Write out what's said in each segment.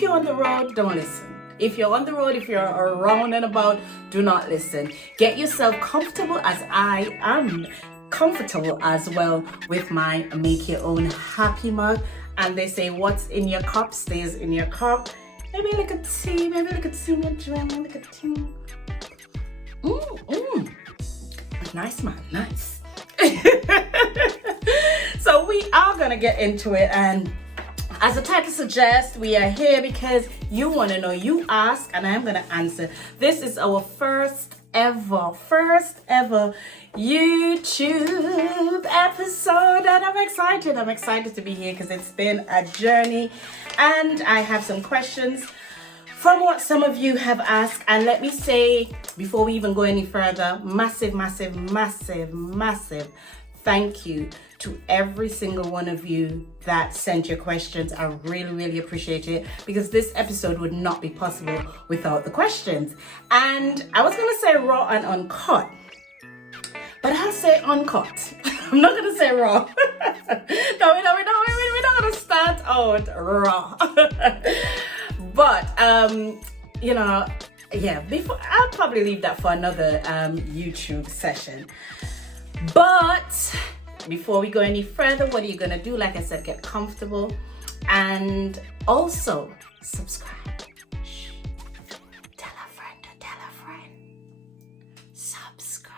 If you're on the road, don't listen. If you're on the road, if you're around and about, do not listen. Get yourself comfortable, as I am comfortable as well with my Make Your Own Happy mug. And they say what's in your cup stays in your cup. Maybe a little tea, maybe a little tea, maybe a little tea. Nice, man, nice. So we are gonna get into it, and as the title suggests, we are here because you want to know, you ask, and I'm gonna answer. This is our first ever YouTube episode, and I'm excited to be here because it's been a journey, and I have some questions from what some of you have asked. And let me say, before we even go any further, massive thank you to every single one of you that sent your questions. I really appreciate it, because this episode would not be possible without the questions. And I was gonna say raw and uncut, but I'll say uncut. I'm not gonna say raw. No, we're not gonna start out raw. But before, I'll probably leave that for another YouTube session. But before we go any further, what are you gonna do? Like I said, get comfortable and also subscribe. Shh. Tell a friend. Subscribe.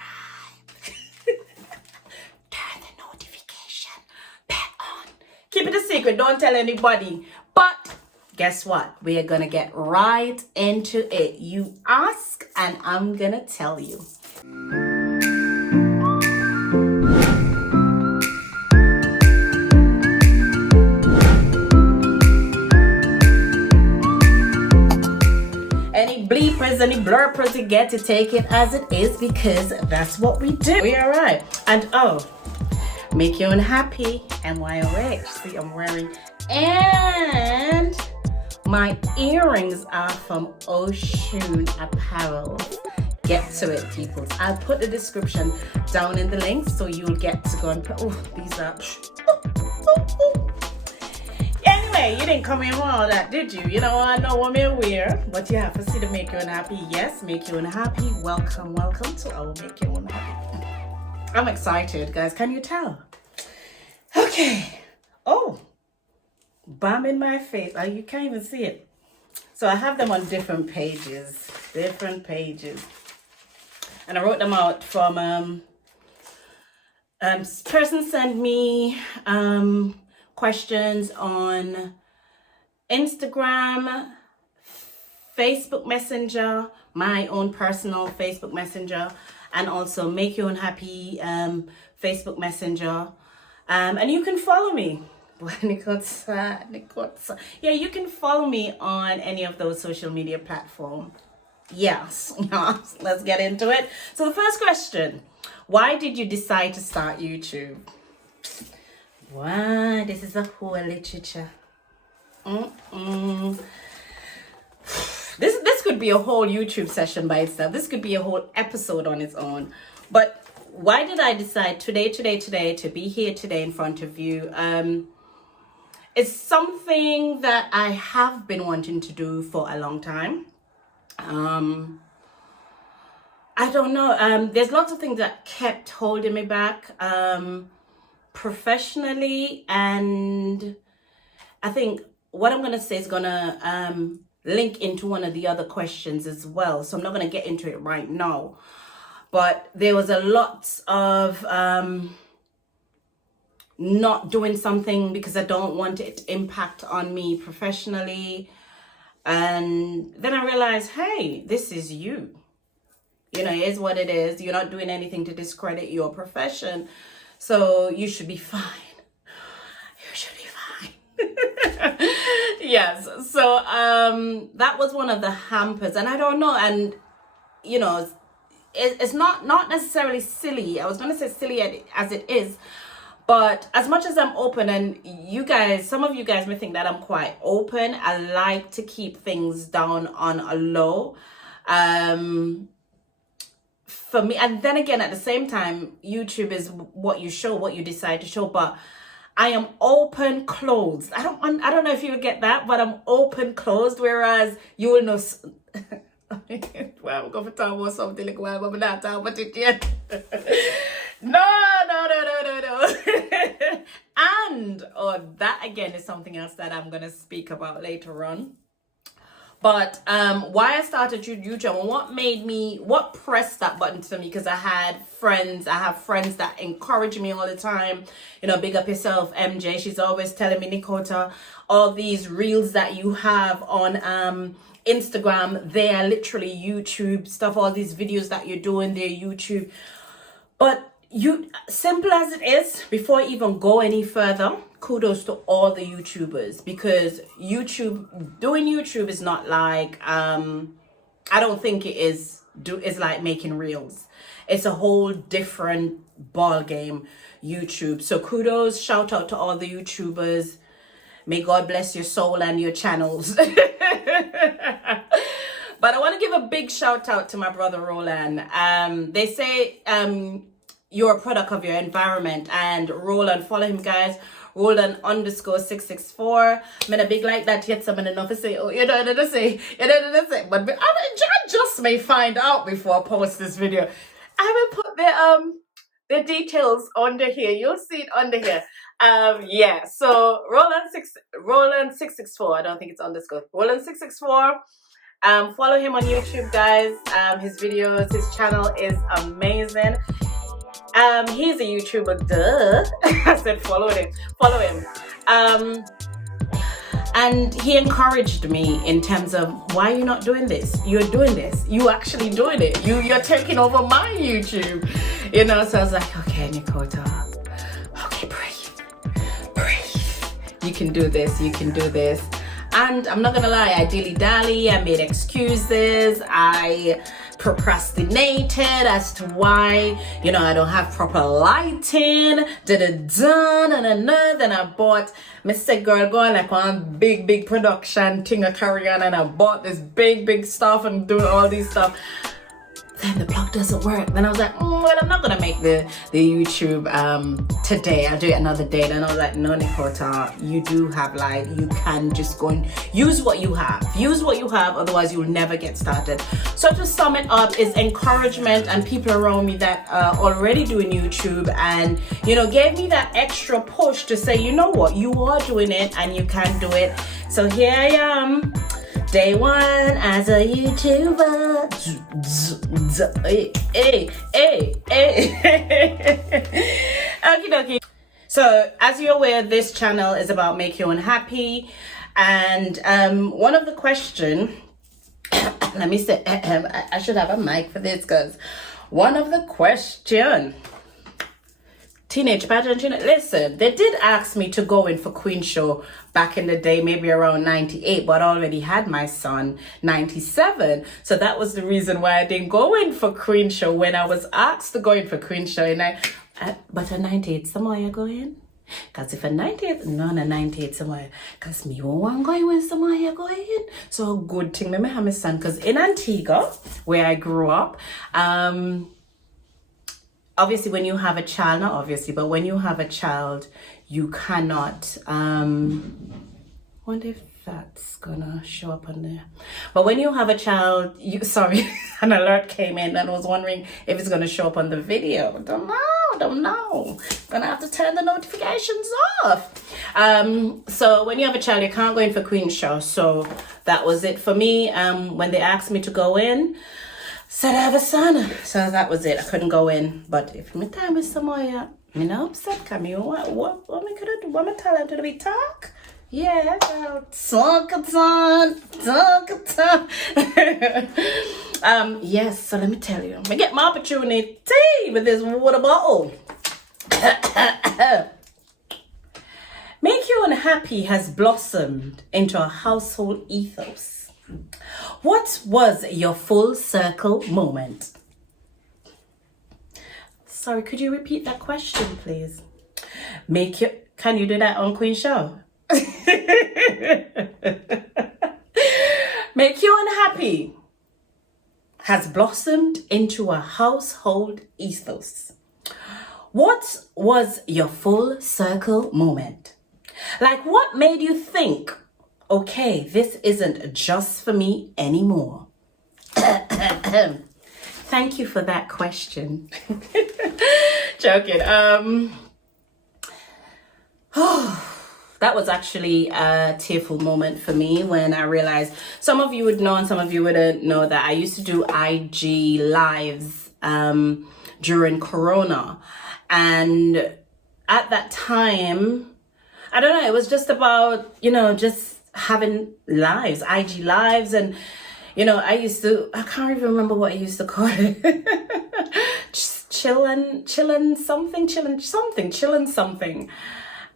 Turn the notification back on. Keep it a secret, don't tell anybody. But guess what? We are gonna get right into it. You ask and I'm gonna tell you. Any bleepers, any blurpers you get to take it as it is, because that's what we do. We are right. And Make Your Own Happy, MYOH. See, I'm wearing, and my earrings are from Ocean Apparel. Get to it, people. I'll put the description down in the link so you'll get to go and put, these are, Anyway, you didn't come in with all that, did you? You know, I know what I wear, but you have to see the Make Your Own Happy. Yes, Make Your Own Happy. Welcome to our Make Your Own Happy. I'm excited, guys. Can you tell? Okay. Oh, bam in my face. Oh, you can't even see it. So I have them on different pages. And I wrote them out from, person sent me, questions on Instagram, Facebook Messenger, my own personal Facebook Messenger, and also Make Your Own Happy Facebook Messenger. And you can follow me. Yeah, you can follow me on any of those social media platforms. Yes, let's get into it. So the first question, why did you decide to start YouTube? Wow, this is a whole literature. This could be a whole YouTube session by itself. This could be a whole episode on its own. But why did I decide today to be here today in front of you? It's something that I have been wanting to do for a long time. I don't know. There's lots of things that kept holding me back. Professionally, and I think what I'm going to say is going to link into one of the other questions as well, so I'm not going to get into it right now. But there was a lot of not doing something because I don't want it to impact on me professionally, and then I realized, hey, this is you. You know, it is what it is. You're not doing anything to discredit your profession. So you should be fine. You should be fine. Yes. So that was one of the hampers. And I don't know. And, you know, it's not necessarily silly. I was going to say silly as it is. But as much as I'm open, and you guys, some of you guys may think that I'm quite open. I like to keep things down on a low. For me, and then again, at the same time, YouTube is what you show, what you decide to show. But I am open closed. I don't know if you get that, but I'm open closed, whereas you will know well, I'm going to talk about something like while, but I'm not talking about it yet. No. And that again is something else that I'm going to speak about later on. But why I started YouTube and what pressed that button to me, because I have friends that encourage me all the time. You know, big up yourself, MJ. She's always telling me, Nikota, all these reels that you have on Instagram, they are literally YouTube stuff. All these videos that you're doing, they're YouTube. But simple as it is, before I even go any further, kudos to all the YouTubers, because doing YouTube is not like I don't think it is like making reels. It's a whole different ball game, YouTube. So kudos, shout out to all the YouTubers. May God bless your soul and your channels. But I want to give a big shout out to my brother Roland. They say you're a product of your environment, and Roland, follow him, guys. Roland _664. I'm gonna big like that yet. Someone enough to say, oh, you don't know to say. But I mean, I just may find out before I post this video. I will put the details under here. You'll see it under here. Yeah. So Roland 664. I don't think it's underscore. Roland 664. Follow him on YouTube, guys. His videos, his channel is amazing. He's a YouTuber, duh. I said follow him. And he encouraged me in terms of, why are you not doing this? You're doing this. You actually doing it. You're taking over my YouTube. You know, so I was like, okay, Nikota. Okay, breathe. You can do this. And I'm not gonna lie, I dilly-dally, I made excuses, I procrastinated as to why, you know, I don't have proper lighting, then I bought, Mr. Girl going like one big production thing I carry on, and I bought this big stuff and doing all these stuff. Then the plug doesn't work. Then I was like, well, I'm not gonna make the YouTube today. I'll do it another day. Then I was like, no, Nikota, you do have light. You can just go and use what you have. Otherwise you'll never get started. So to sum it up, is encouragement and people around me that are already doing YouTube, and you know, gave me that extra push to say, you know what, you are doing it and you can do it. So here I am. Day one as a YouTuber. Okay. So as you're aware, this channel is about Make Your Own Happy. And one of the question, let me say, I should have a mic for this, because one of the question, teenage pageant, listen, they did ask me to go in for Queen Show back in the day, maybe around 98, but I already had my son 97. So that was the reason why I didn't go in for Queen Show when I was asked to go in for Queen Show. And but a 98, somewhere you go in? Because if a 98, no, a 98 somewhere. Because me won't go in when somewhere you go in. So good thing, me have my son. Because in Antigua, where I grew up, obviously when you have a child, not obviously, but when you have a child, you cannot, wonder if that's gonna show up on there. But when you have a child, sorry, an alert came in and I was wondering if it's gonna show up on the video. Don't know. Gonna have to turn the notifications off. So when you have a child, you can't go in for Queen Show. So that was it for me. When they asked me to go in, said I have a son, so that was it. I couldn't go in. But if my time is somewhere, me no upset. Come here, what me could do? What me tell him to be talk? Yeah, talk a ton. Yes. So let me tell you, I get my opportunity with this water bottle. Make Your Own Happy has blossomed into a household ethos. What was your full circle moment? Sorry, could you repeat that question, please? Can you do that on Queen Show? Make Your Own Happy has blossomed into a household ethos. What was your full circle moment? Like, what made you think, okay, this isn't just for me anymore? Thank you for that question. Joking. That was actually a tearful moment for me when I realized, some of you would know and some of you wouldn't know, that I used to do IG lives during Corona. And at that time, I don't know, it was just about, just having lives, IG lives. And, I can't even remember what I used to call it. Just chilling something.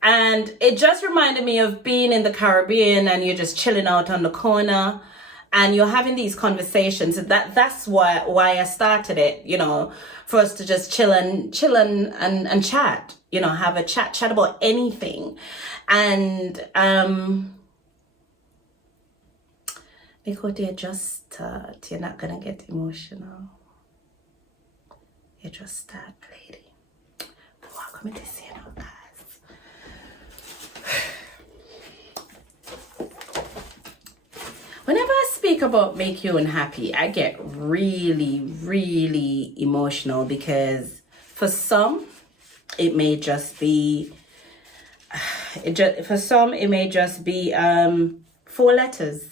And it just reminded me of being in the Caribbean and you're just chilling out on the corner and you're having these conversations. That's why I started it, for us to just chill and chat, have a chat about anything. And you're not gonna get emotional. You're just that lady. Welcome to see you now, guys. Whenever I speak about make you unhappy, I get really, really emotional, because for some, it may just be 4 letters.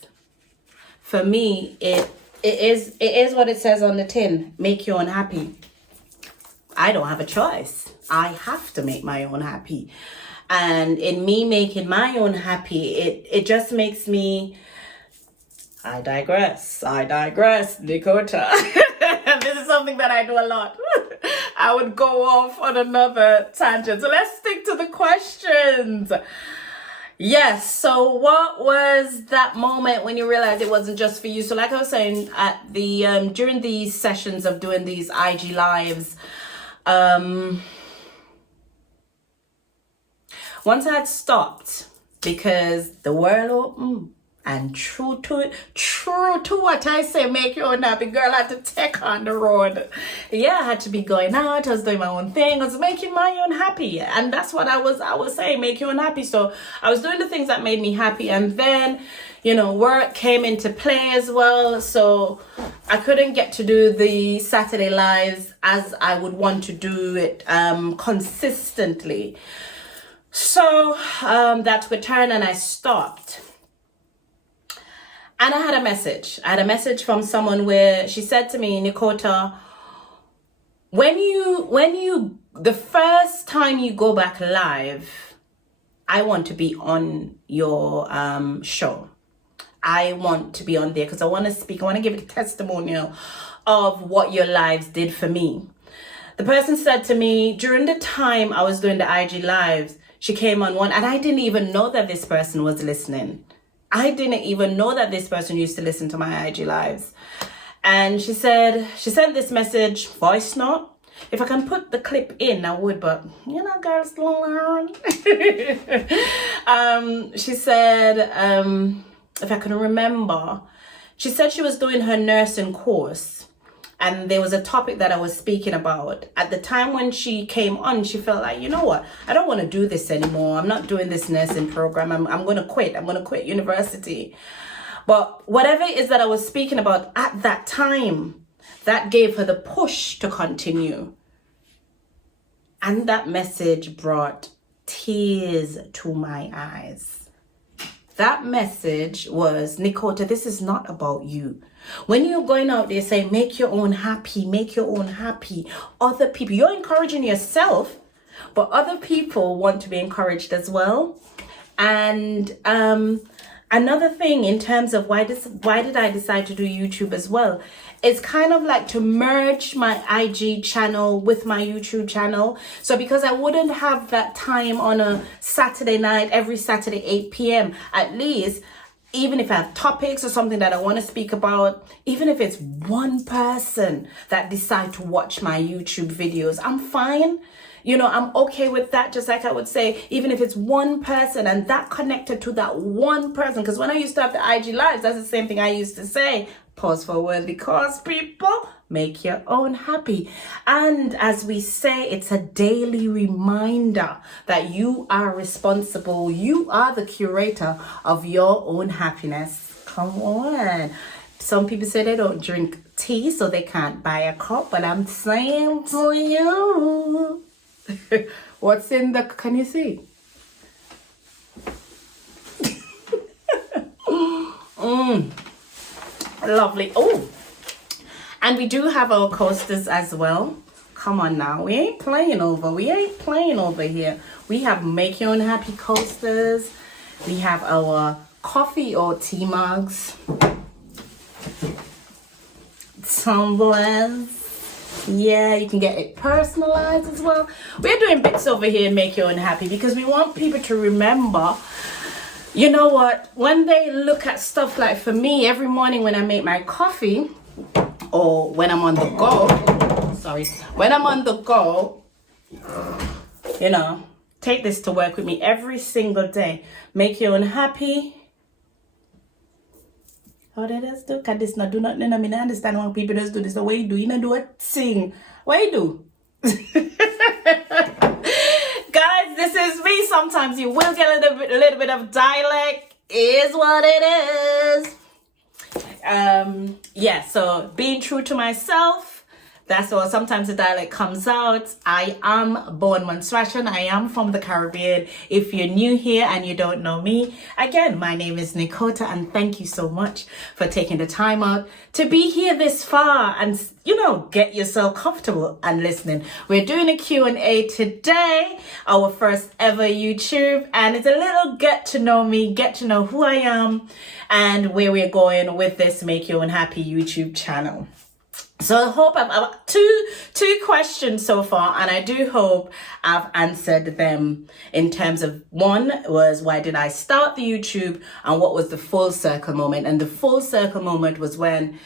For me, it is what it says on the tin, make you unhappy. I don't have a choice. I have to make my own happy. And in me making my own happy, it just makes me... I digress, Dakota. This is something that I do a lot. I would go off on another tangent. So let's stick to the questions. Yes, so what was that moment when you realized it wasn't just for you? So like I was saying, at the during these sessions of doing these IG lives, once I had stopped, because the world opened, and true to what I say, make your own happy, girl, I had to take on the road. Yeah, I had to be going out. I was doing my own thing. I was making my own happy. And that's what I was saying, make your own happy. So I was doing the things that made me happy. And then, work came into play as well. So I couldn't get to do the Saturday lives as I would want to do it consistently. So that took a turn and I stopped. And I had a message. From someone where she said to me, Nikota, when you the first time you go back live, I want to be on your show. I want to be on there because I want to speak. I want to give a testimonial of what your lives did for me. The person said to me, during the time I was doing the IG lives, she came on one, and I didn't even know that this person was listening. I didn't even know that this person used to listen to my IG lives. And she sent this message, voice note. If I can put the clip in, I would, but girls don't learn. She said, if I can remember, she said she was doing her nursing course. And there was a topic that I was speaking about. At the time when she came on, she felt like, you know what? I don't want to do this anymore. I'm not doing this nursing program. I'm going to quit. I'm going to quit university. But whatever it is that I was speaking about at that time, that gave her the push to continue. And that message brought tears to my eyes. That message was, Nikota, this is not about you. When you're going out there saying, make your own happy, other people, you're encouraging yourself, but other people want to be encouraged as well. And another thing in terms of why did I decide to do YouTube as well, it's kind of like to merge my IG channel with my YouTube channel. So because I wouldn't have that time on a Saturday night, every Saturday, 8 p.m. at least, even if I have topics or something that I want to speak about, even if it's one person that decide to watch my YouTube videos, I'm fine. You know, I'm okay with that. Just like I would say, even if it's one person and that connected to that one person. Because when I used to have the IG lives, that's the same thing I used to say. Pause for a word, because people, make your own happy. And as we say, it's a daily reminder that you are responsible. You are the curator of your own happiness. Come on. Some people say they don't drink tea, so they can't buy a cup, but I'm saying to you, what's in the, can you see? Lovely. Oh, and we do have our coasters as well. Come on now, we ain't playing over here. We have make your own happy coasters. We have our coffee or tea mugs, tumblers. Yeah, you can get it personalized as well. We're doing bits over here and make your own happy because we want people to remember, you know what, when they look at stuff, like for me, every morning when I make my coffee, or when I'm on the go, when I'm on the go, you know, take this to work with me every single day. Make your own happy. How did I do? Cause this not do nothing. I mean, I understand why people just do this. The way you do, you know, do it, sing. What you do? Guys, this is me. Sometimes you will get a little bit of dialect. Is what it is. Yeah, so being true to myself, that's all. Sometimes the dialect comes out. I am born Montserratian. I am from the Caribbean. If you're new here and you don't know me, again, my name is Nikota, and thank you so much for taking the time out to be here this far and, you know, get yourself comfortable and listening. We're doing a Q&A today, our first ever YouTube, and it's a little get to know me, get to know who I am, and where we're going with this Make Your Own Happy YouTube channel. So I hope I've two questions so far, and I do hope I've answered them in terms of, one was, why did I start the YouTube, and what was the full circle moment? And the full circle moment was when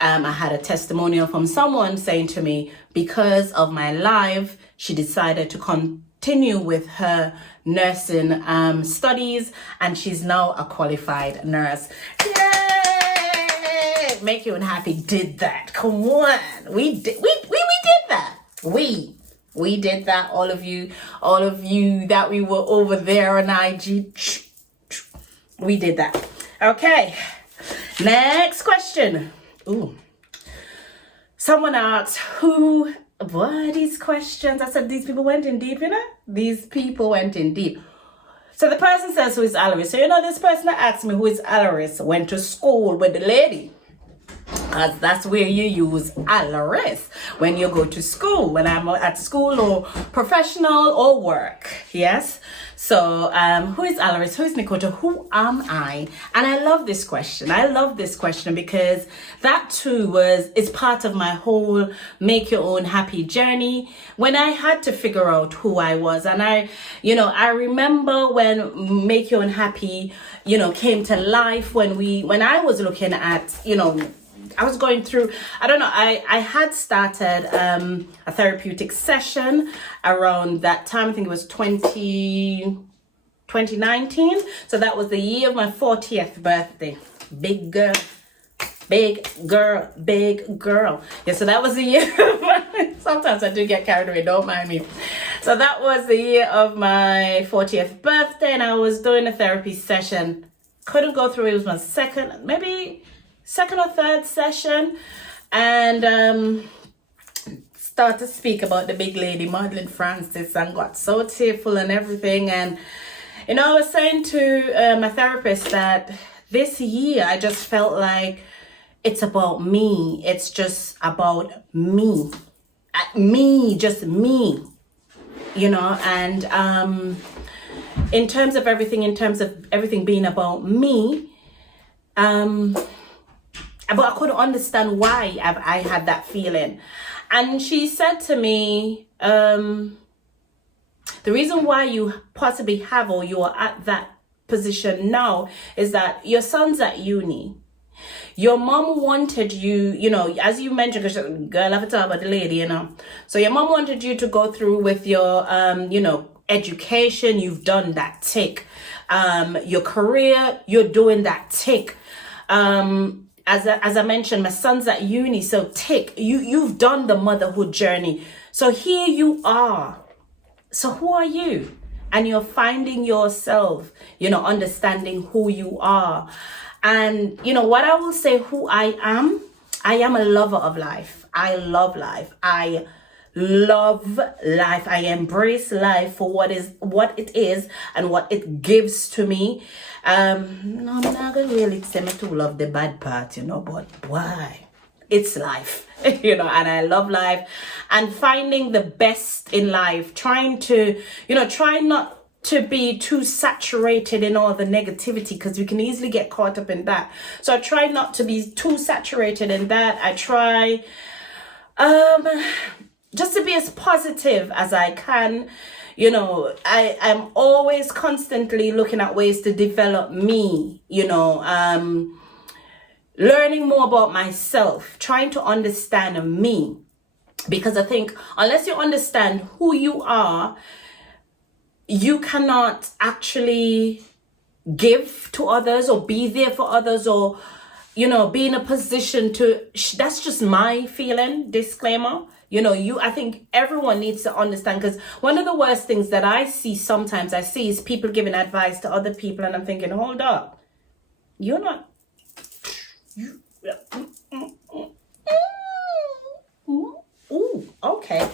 I had a testimonial from someone saying to me, because of my live, she decided to continue with her nursing studies, and she's now a qualified nurse. Yay! Make You Unhappy did that. Come on, we did that. We did that. All of you that we were over there on IG, we did that. Okay, next question. Ooh, someone asked who. What are these questions? I said these people went in deep, you know? These people went in deep. So the person says, who is Alaris? So, you know, this person that asked me who is Alaris went to school with the lady. Because that's where you use Alaris when you go to school, when I'm at school or professional or work. Yes. So who is Alaris? Who is Nikota? Who am I? And I love this question. I love this question because that too is part of my whole Make Your Own Happy journey, when I had to figure out who I was. And I remember when Make Your Own Happy, you know, came to life, when I was looking at, you know, I was going through, I don't know, I had started a therapeutic session around that time. I think it was 2019. So that was the year of my 40th birthday. Big girl. Yeah, so that was the year. Sometimes I do get carried away, don't mind me. So that was the year of my 40th birthday, and I was doing a therapy session. Couldn't go through, it was my second or third session, and start to speak about the big lady Madeline Francis, and got so tearful and everything. And you know, I was saying to my therapist that this year I just felt like it's about me. It's just about me, just me, you know. And in terms of everything being about me, but I couldn't understand why I had that feeling. And she said to me, the reason why you possibly have, or you are at that position now, is that your son's at uni. Your mom wanted you, you know, as you mentioned, because girl, I have to talk about the lady, you know. So your mom wanted you to go through with your, you know, education. You've done that, tick. Your career, you're doing that, tick. As I mentioned, my son's at uni, so tick. You've done the motherhood journey. So here you are. So who are you? And you're finding yourself, you know, understanding who you are. And, you know, what I will say who I am a lover of life. I love life. I love life. I embrace life for what it is and what it gives to me. No, I'm not gonna really say me to love the bad part, you know, but why? It's life, you know, and I love life and finding the best in life, trying to, you know, try not to be too saturated in all the negativity, because we can easily get caught up in that. So I try not to be too saturated in that. I try just to be as positive as I can. You know, I'm always constantly looking at ways to develop me, you know, learning more about myself, trying to understand me. Because I think unless you understand who you are, you cannot actually give to others or be there for others, or, you know, be in a position to, that's just my feeling, disclaimer. You know, I think everyone needs to understand, because one of the worst things that I see is people giving advice to other people, and I'm thinking, hold up, you're not, ooh, okay.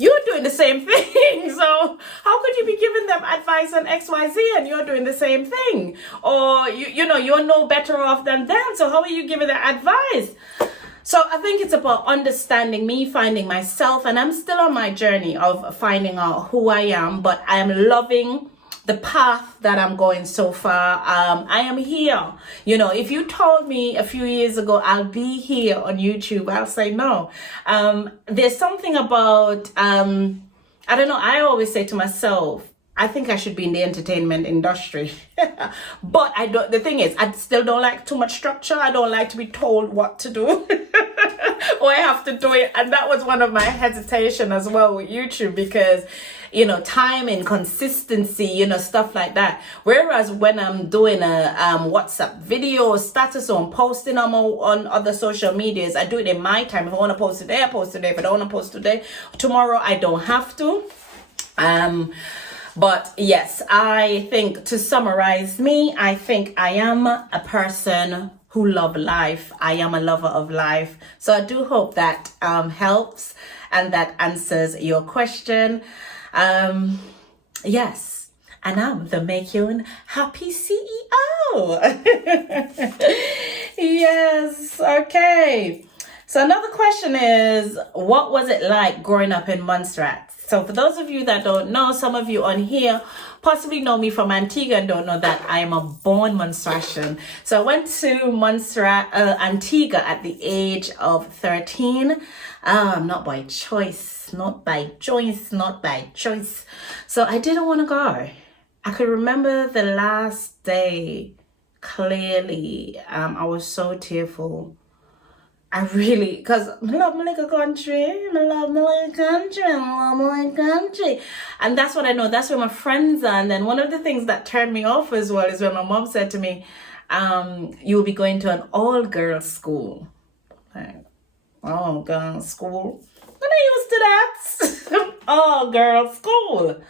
You're doing the same thing. So how could you be giving them advice on XYZ and you're doing the same thing? Or, you know, you're no better off than them. So how are you giving them advice? So I think it's about understanding me, finding myself. And I'm still on my journey of finding out who I am. But I am loving the path that I'm going so far. I am here. You know, if you told me a few years ago I'll be here on YouTube, I'll say no. There's something about, I don't know, I always say to myself, I think I should be in the entertainment industry. But the thing is, I still don't like too much structure. I don't like to be told what to do. Or I have to do it. And that was one of my hesitation as well with YouTube, because, you know, timing, consistency, you know, stuff like that. Whereas when I'm doing a WhatsApp video status, or I'm posting on other social medias, I do it in my time. If I want to post today, I post today. If I don't want to post today, tomorrow, I don't have to. But yes, I think, to summarize me, I think I am a person who love life. I am a lover of life. So I do hope that helps and that answers your question. Yes, and I'm the Make You Happy CEO. Yes, okay. So another question is, what was it like growing up in Montserrat? So for those of you that don't know, some of you on here possibly know me from Antigua and don't know that I am a born Montserratian. So I went to Montserrat, Antigua at the age of 13. Not by choice. So I didn't want to go. I could remember the last day clearly. I was so tearful. I really, because I love my little country, and that's what I know, that's where my friends are. And then one of the things that turned me off as well is when my mom said to me, you'll be going to an all-girls school. Like, all-girls school? I'm not used to that. All-girls school.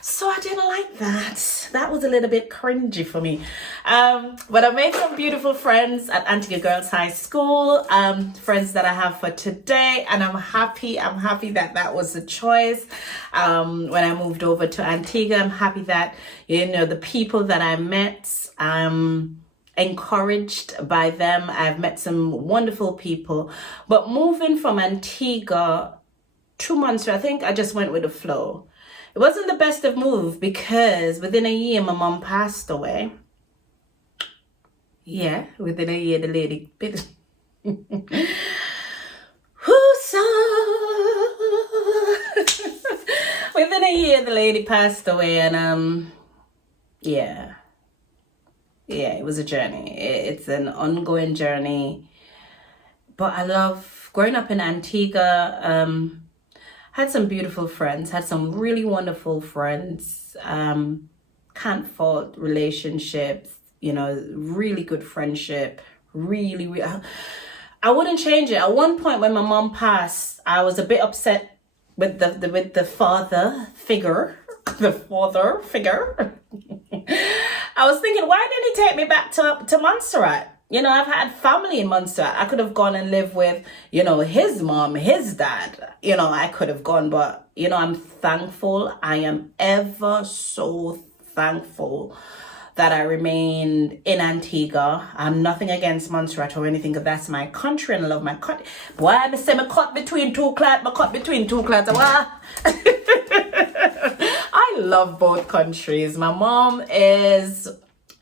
So I didn't like that. That was a little bit cringy for me. But I made some beautiful friends at Antigua Girls High School. Friends that I have for today. And I'm happy that that was the choice. When I moved over to Antigua, I'm happy that, you know, the people that I met, encouraged by them. I've met some wonderful people. But moving from Antigua 2 months, I think I just went with the flow. It wasn't the best of move, because within a year my mom passed away. Yeah, within a year the lady within a year the lady passed away, and yeah. Yeah, it was a journey. It's an ongoing journey. But I love growing up in Antigua. Had some beautiful friends, had some really wonderful friends. Can't fault relationships, you know, really good friendship. Really, I wouldn't change it. At one point when my mom passed, I was a bit upset with the father figure. The father figure. I was thinking, why didn't he take me back to Montserrat? You know, I've had family in Montserrat. I could have gone and lived with, you know, his mom, his dad. You know, I could have gone, but, you know, I'm thankful. I am ever so thankful that I remained in Antigua. I'm nothing against Montserrat or anything, because that's my country and I love my country. Boy, I say I cut between two clouds. I love both countries. My mom is,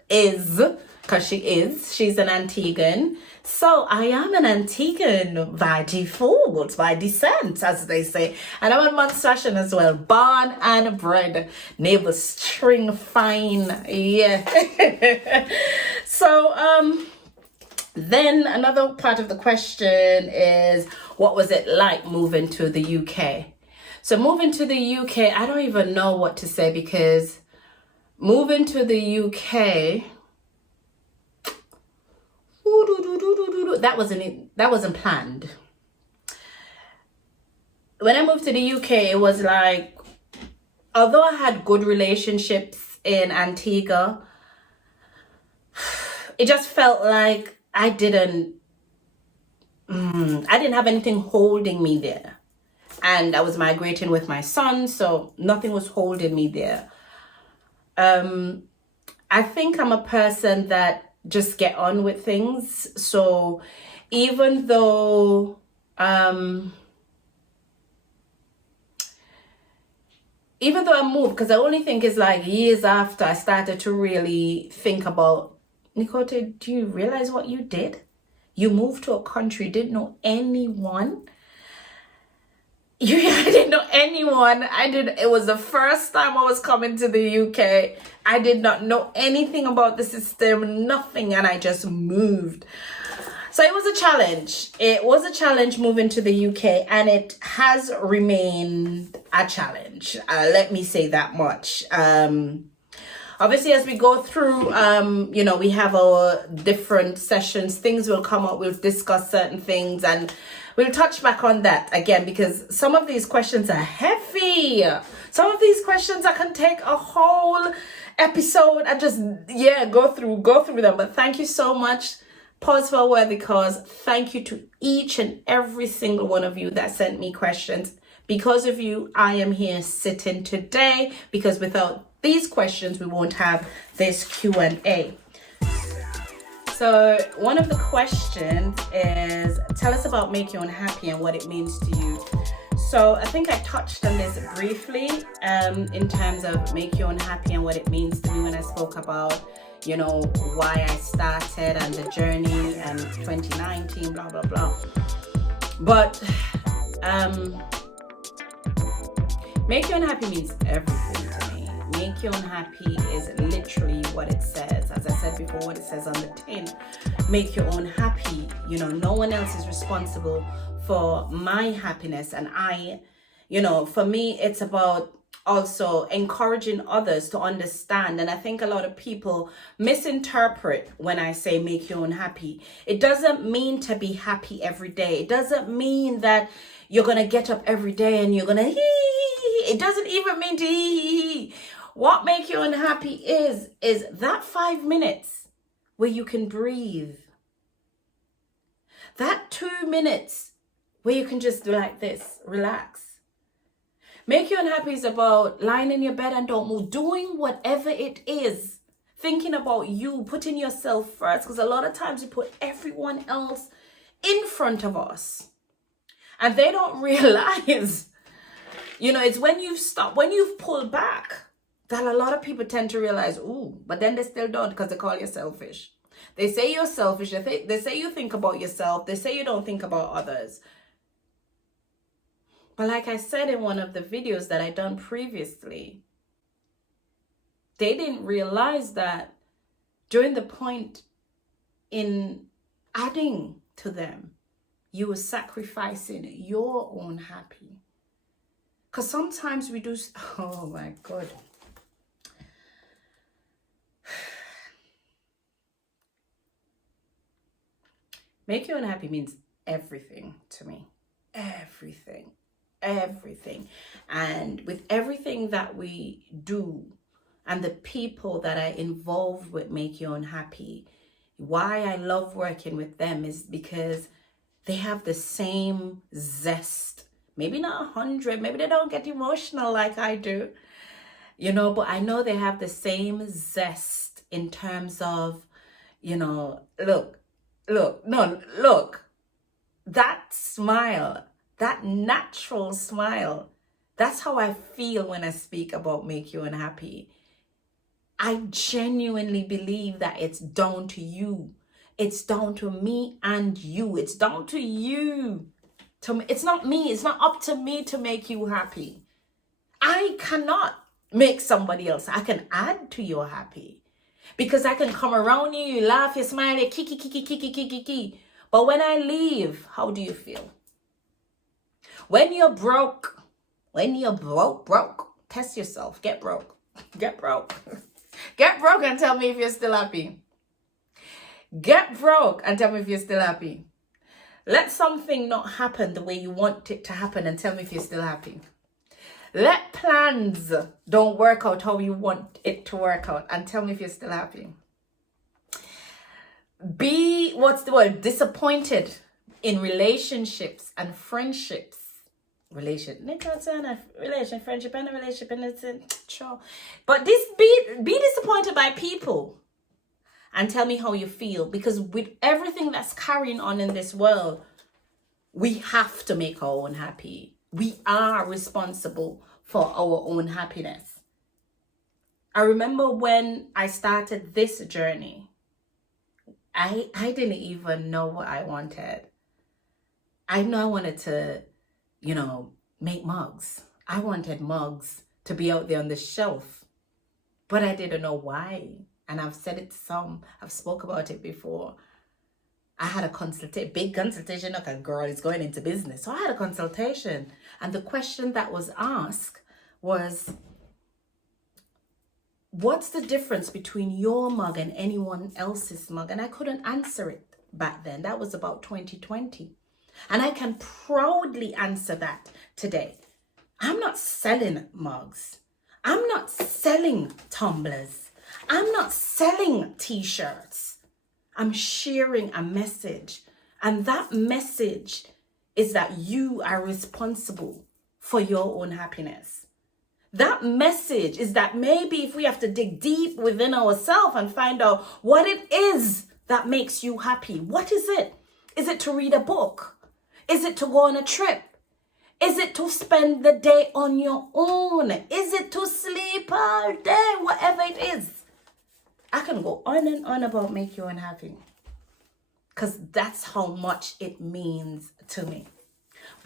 because she's an Antiguan. So I am an Antiguan by default, by descent, as they say. And I'm a Montserratian as well, born and bred, navel string fine, yeah. So then another part of the question is, what was it like moving to the UK? So moving to the UK, I don't even know what to say, because moving to the UK, that wasn't planned. When I moved to the UK, it was like, although I had good relationships in Antigua, it just felt like I didn't have anything holding me there. And I was migrating with my son, so nothing was holding me there. I think I'm a person that just get on with things. So even though I moved, because I only think it's like years after I started to really think about, Nicote, do you realize what you did? You moved to a country, didn't know anyone. I didn't know anyone. It was the first time I was coming to the UK. I did not know anything about the system, nothing, and I just moved. So it was a challenge. It was a challenge moving to the UK, and it has remained a challenge. Let me say that much. Obviously, as we go through, you know, we have our different sessions. Things will come up. We'll discuss certain things, and we'll touch back on that again, because some of these questions are heavy. Some of these questions I can take a whole episode and just, yeah, go through them. But thank you so much. Pause for a worthy cause. Thank you to each and every single one of you that sent me questions. Because of you, I am here sitting today, because without these questions, we won't have this Q&A. So one of the questions is, tell us about Make Your Own Happy and what it means to you. So I think I touched on this briefly in terms of Make Your Own Happy and what it means to me when I spoke about, you know, why I started and the journey and 2019, blah, blah, blah. But Make Your Own Happy means everything to me. Make Your Own Happy is literally what it says. As I said before, what it says on the tin. Make your own happy. You know, no one else is responsible for my happiness. And you know, for me, it's about also encouraging others to understand. And I think a lot of people misinterpret when I say make your own happy. It doesn't mean to be happy every day. It doesn't mean that you're going to get up every day and you're going to It doesn't even mean to What make you unhappy is that 5 minutes where you can breathe. That 2 minutes where you can just do like this, relax. Make you unhappy is about lying in your bed and don't move, doing whatever it is, thinking about you, putting yourself first, because a lot of times we put everyone else in front of us and they don't realize, you know, it's when you've stopped, when you've pulled back, that a lot of people tend to realize, ooh, but then they still don't, because they call you selfish. They say you're selfish. They say you think about yourself. They say you don't think about others. But like I said in one of the videos that I done previously, they didn't realize that during the point in adding to them, you were sacrificing your own happy. Because sometimes we do, oh my God. Make you unhappy means everything to me. Everything. Everything. And with everything that we do and the people that are involved with Make You Unhappy, why I love working with them is because they have the same zest. Maybe not 100, maybe they don't get emotional like I do, you know, but I know they have the same zest in terms of, you know, look, that smile, that natural smile, that's how I feel when I speak about Make You Unhappy. I genuinely believe that it's down to you. It's down to me and you. It's down to you. It's not me. It's not up to me to make you happy. I cannot make somebody else. I can add to your happy. Because I can come around you, you laugh, you smile, you kiki. But when I leave, how do you feel? When you're broke, test yourself. Get broke. Get broke. Get broke and tell me if you're still happy. Get broke and tell me if you're still happy. Let something not happen the way you want it to happen and tell me if you're still happy. Let plans don't work out how you want it to work out and tell me if you're still happy. Be, disappointed in relationships and friendships. Friendship and a relationship, and it's sure. But be disappointed by people and tell me how you feel, because with everything that's carrying on in this world, we have to make our own happy. We are responsible for our own happiness. I remember when I started this journey, I didn't even know what I wanted. I know I wanted to, make mugs. I wanted mugs to be out there on the shelf, but I didn't know why. And I've said it to some, I've spoke about it before. I had a big consultation, like a girl is going into business. So I had a consultation, and the question that was asked was, what's the difference between your mug and anyone else's mug? And I couldn't answer it back then. That was about 2020. And I can proudly answer that today. I'm not selling mugs. I'm not selling tumblers. I'm not selling t-shirts. I'm sharing a message. And that message is that you are responsible for your own happiness. That message is that maybe if we have to dig deep within ourselves and find out what it is that makes you happy. What is it? Is it to read a book? Is it to go on a trip? Is it to spend the day on your own? Is it to sleep all day? Whatever it is. I can go on and on about Make You Unhappy, because that's how much it means to me.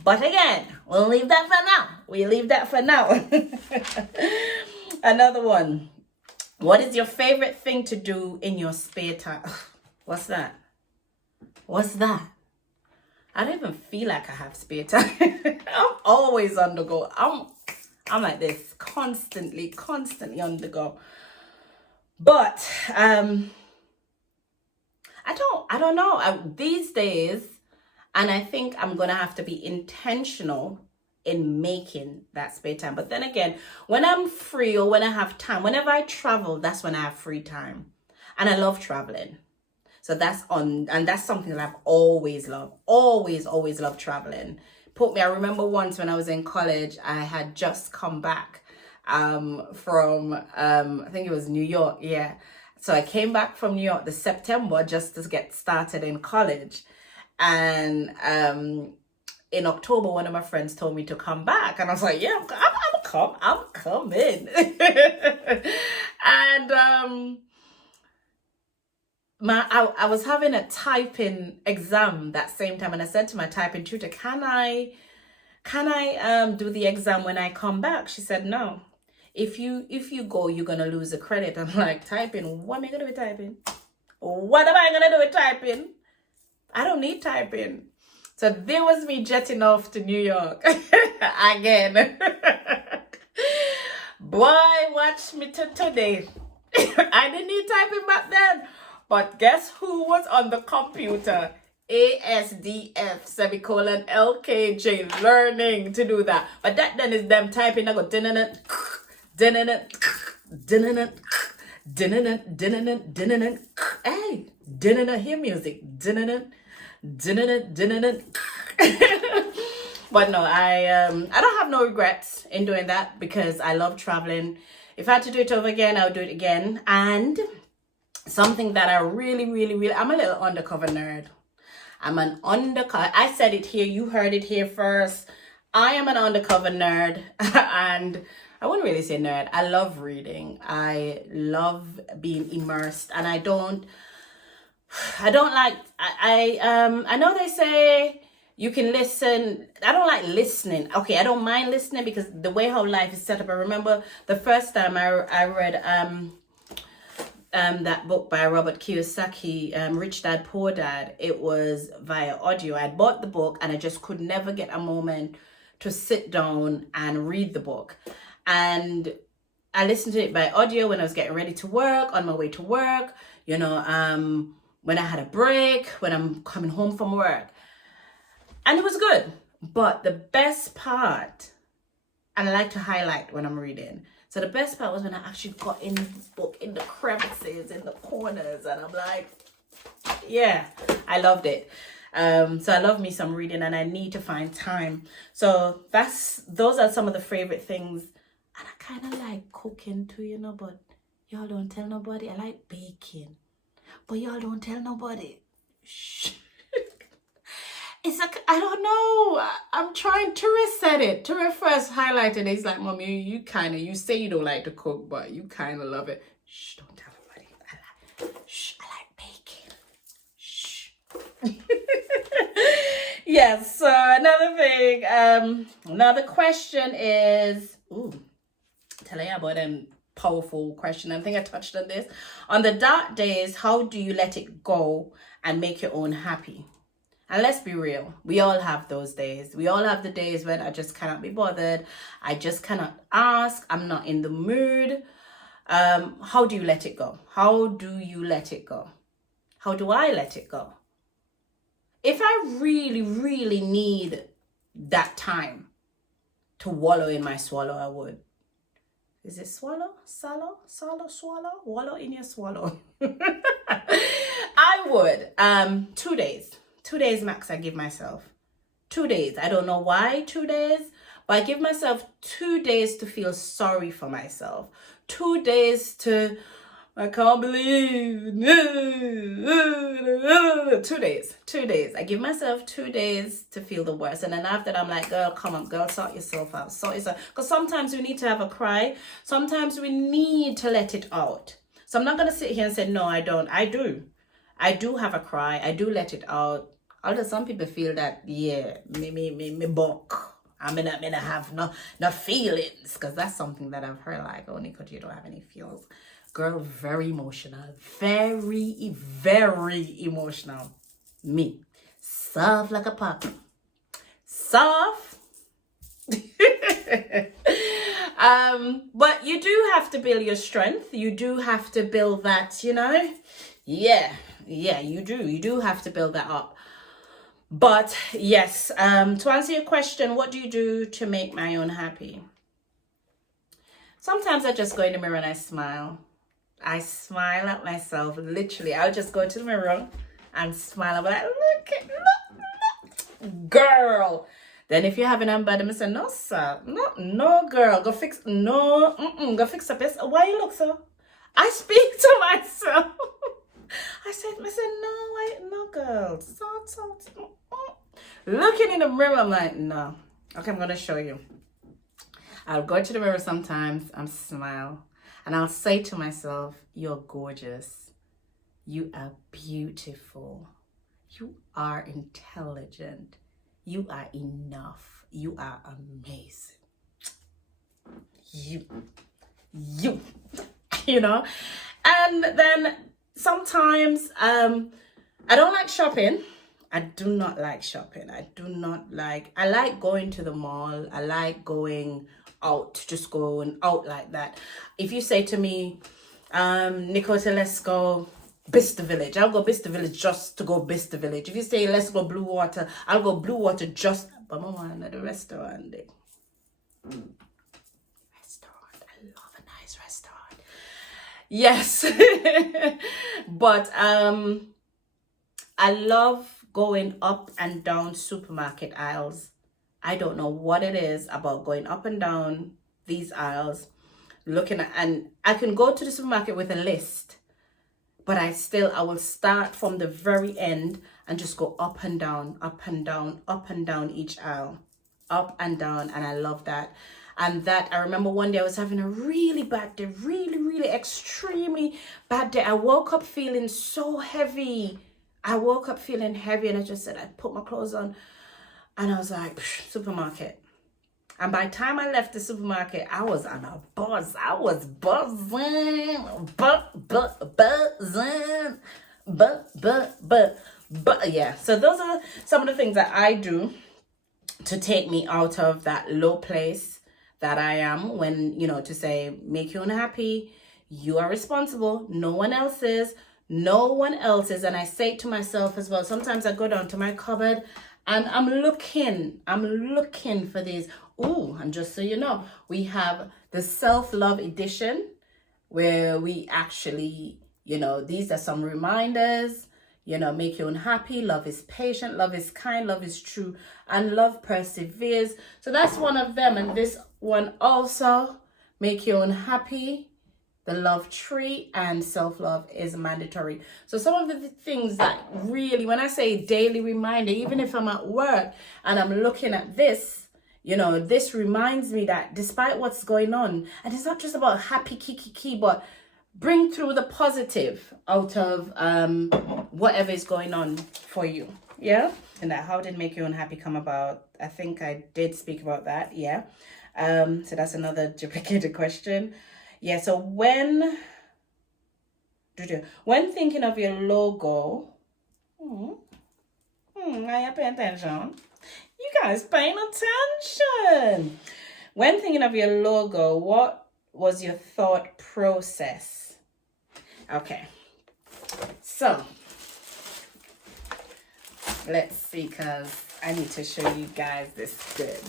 But again, we'll leave that for now. Another one. What is your favorite thing to do in your spare time? What's that? I don't even feel like I have spare time. I'm always on the go. I'm like this, constantly on the go. But I don't know. These days, and I think I'm gonna have to be intentional in making that spare time. But then again, when I'm free or when I have time, whenever I travel, that's when I have free time, and I love traveling. So that's something that I've always loved. Always loved traveling. I remember once when I was in college, I had just come back from I think it was New York. Yeah. So I came back from New York this September just to get started in college. And in October, one of my friends told me to come back. And I was like, yeah, I'm coming. And I was having a typing exam that same time, and I said to my typing tutor, can I do the exam when I come back? She said, no. If you go, you're gonna lose a credit. I'm like, typing? What am I gonna be typing? What am I gonna do with typing? I don't need typing. So there was me jetting off to New York again. Boy, watch me to today. I didn't need typing back then. But guess who was on the computer? ASDF semicolon LKJ, learning to do that. But that then is them typing. I go din-in-it, din-in-it, din-in-it, din-in-it, din-in-it, din-in-it. Hey, din-in-it, hear music. Din-in-it, din-in-it, din-in-it. But no, I don't have no regrets in doing that because I love traveling. If I had to do it over again, I would do it again. And something that I really, I'm a little undercover nerd. I'm an undercover, I said it here, you heard it here first. I am an undercover nerd, and I wouldn't really say nerd. I love reading. I love being immersed, and I don't like, I know they say you can listen. I don't like listening. Okay, I don't mind listening because the way how life is set up. I remember the first time I read that book by Robert Kiyosaki, Rich Dad Poor Dad. It was via audio. I bought the book and I just could never get a moment to sit down and read the book. And I listened to it by audio when I was getting ready to work, on my way to work, you know, when I had a break, when I'm coming home from work. And it was good. But the best part, and I like to highlight when I'm reading, so the best part was when I actually got in the book, in the crevices, in the corners, and I'm like, yeah, I loved it. So I love me some reading, and I need to find time. So those are some of the favorite things. And I kind of like cooking too, you know, but y'all don't tell nobody. I like baking, but y'all don't tell nobody. Shh. It's like, I don't know. I'm trying. Tourist said it. Tourist first highlighted it. He's like, Mom, you say you don't like to cook, but you kind of love it. Shh, don't tell nobody. I like baking. Shh. Yes, so another thing, another question is, tell you about them powerful question. I think I touched on this. On the dark days, how do you let it go and make your own happy? And let's be real, we all have those days. We all have the days when I just cannot be bothered. I just cannot ask. I'm not in the mood. How do you let it go? How do you let it go? How do I let it go? If I really need that time to wallow in my swallow, I would. Is it swallow? Swallow? Wallow in your swallow. I would. 2 days. 2 days max I give myself. 2 days. I don't know why 2 days, but I give myself 2 days to feel sorry for myself. 2 days to, I can't believe. 2 days. 2 days. I give myself 2 days to feel the worst. And then after that, I'm like, girl, come on, girl, sort yourself out. Sort yourself. Because sometimes we need to have a cry. Sometimes we need to let it out. So I'm not going to sit here and say, no, I don't. I do. I do have a cry. I do let it out. Although some people feel that, yeah, me buck. I'm gonna have no feelings. Because that's something that I've heard, like, only because you don't have any feelings. Girl, very emotional. Very, very emotional. Me. Soft like a pop. Soft. But you do have to build your strength. You do have to build that, you know. Yeah, you do have to build that up. But yes, to answer your question, what do you do to make my own happy? Sometimes I just go in the mirror and I smile. I smile at myself. Literally, I'll just go to the mirror and smile. I'm like, look, girl. Then if you're having a bad, I say, no, sir. No, girl. Go fix, go fix up this. Why you look so? I speak to myself. I said, no, girl. Salt. Looking in the mirror, I'm like, no. Okay, I'm going to show you. I'll go to the mirror sometimes and smile. And I'll say to myself, you're gorgeous. You are beautiful. You are intelligent. You are enough. You are amazing. You know? And then sometimes I don't like shopping. I do not like shopping. I like going to the mall. I like going out, just going out like that. If you say to me, Nikota, let's go Bicester Village, I'll go Bicester Village just to go Bicester Village. If you say let's go Blue Water, I'll go Blue Water just, but I want at the restaurant there. Restaurant, I love a nice restaurant. Yes. But I love going up and down supermarket aisles. I don't know what it is about going up and down these aisles, looking at, and I can go to the supermarket with a list, but I will start from the very end and just go up and down, up and down, up and down each aisle, up and down. And I love that. And that, I remember one day I was having a really bad day, really extremely bad day. I woke up feeling so heavy. And I just said, I put my clothes on and I was like, supermarket. And by the time I left the supermarket, I was on a buzz. I was buzzing, yeah. So those are some of the things that I do to take me out of that low place that I am, when, to say, make you unhappy. You are responsible. No one else is. And I say it to myself as well. Sometimes I go down to my cupboard and I'm looking for these. Ooh, and just so you know, we have the self-love edition where we actually, these are some reminders, make you unhappy. Love is patient, love is kind, love is true, and love perseveres. So that's one of them. And this one also, make you unhappy. The love tree and self-love is mandatory. So some of the things that really, when I say daily reminder, even if I'm at work and I'm looking at this, this reminds me that despite what's going on, and it's not just about happy kiki, but bring through the positive out of whatever is going on for you. Yeah. And that, how did make you unhappy come about? I think I did speak about that. Yeah. So that's another duplicated question. Yeah, so when thinking of your logo, I pay attention. You guys paying attention. When thinking of your logo, what was your thought process? Okay, so let's see, because I need to show you guys this good.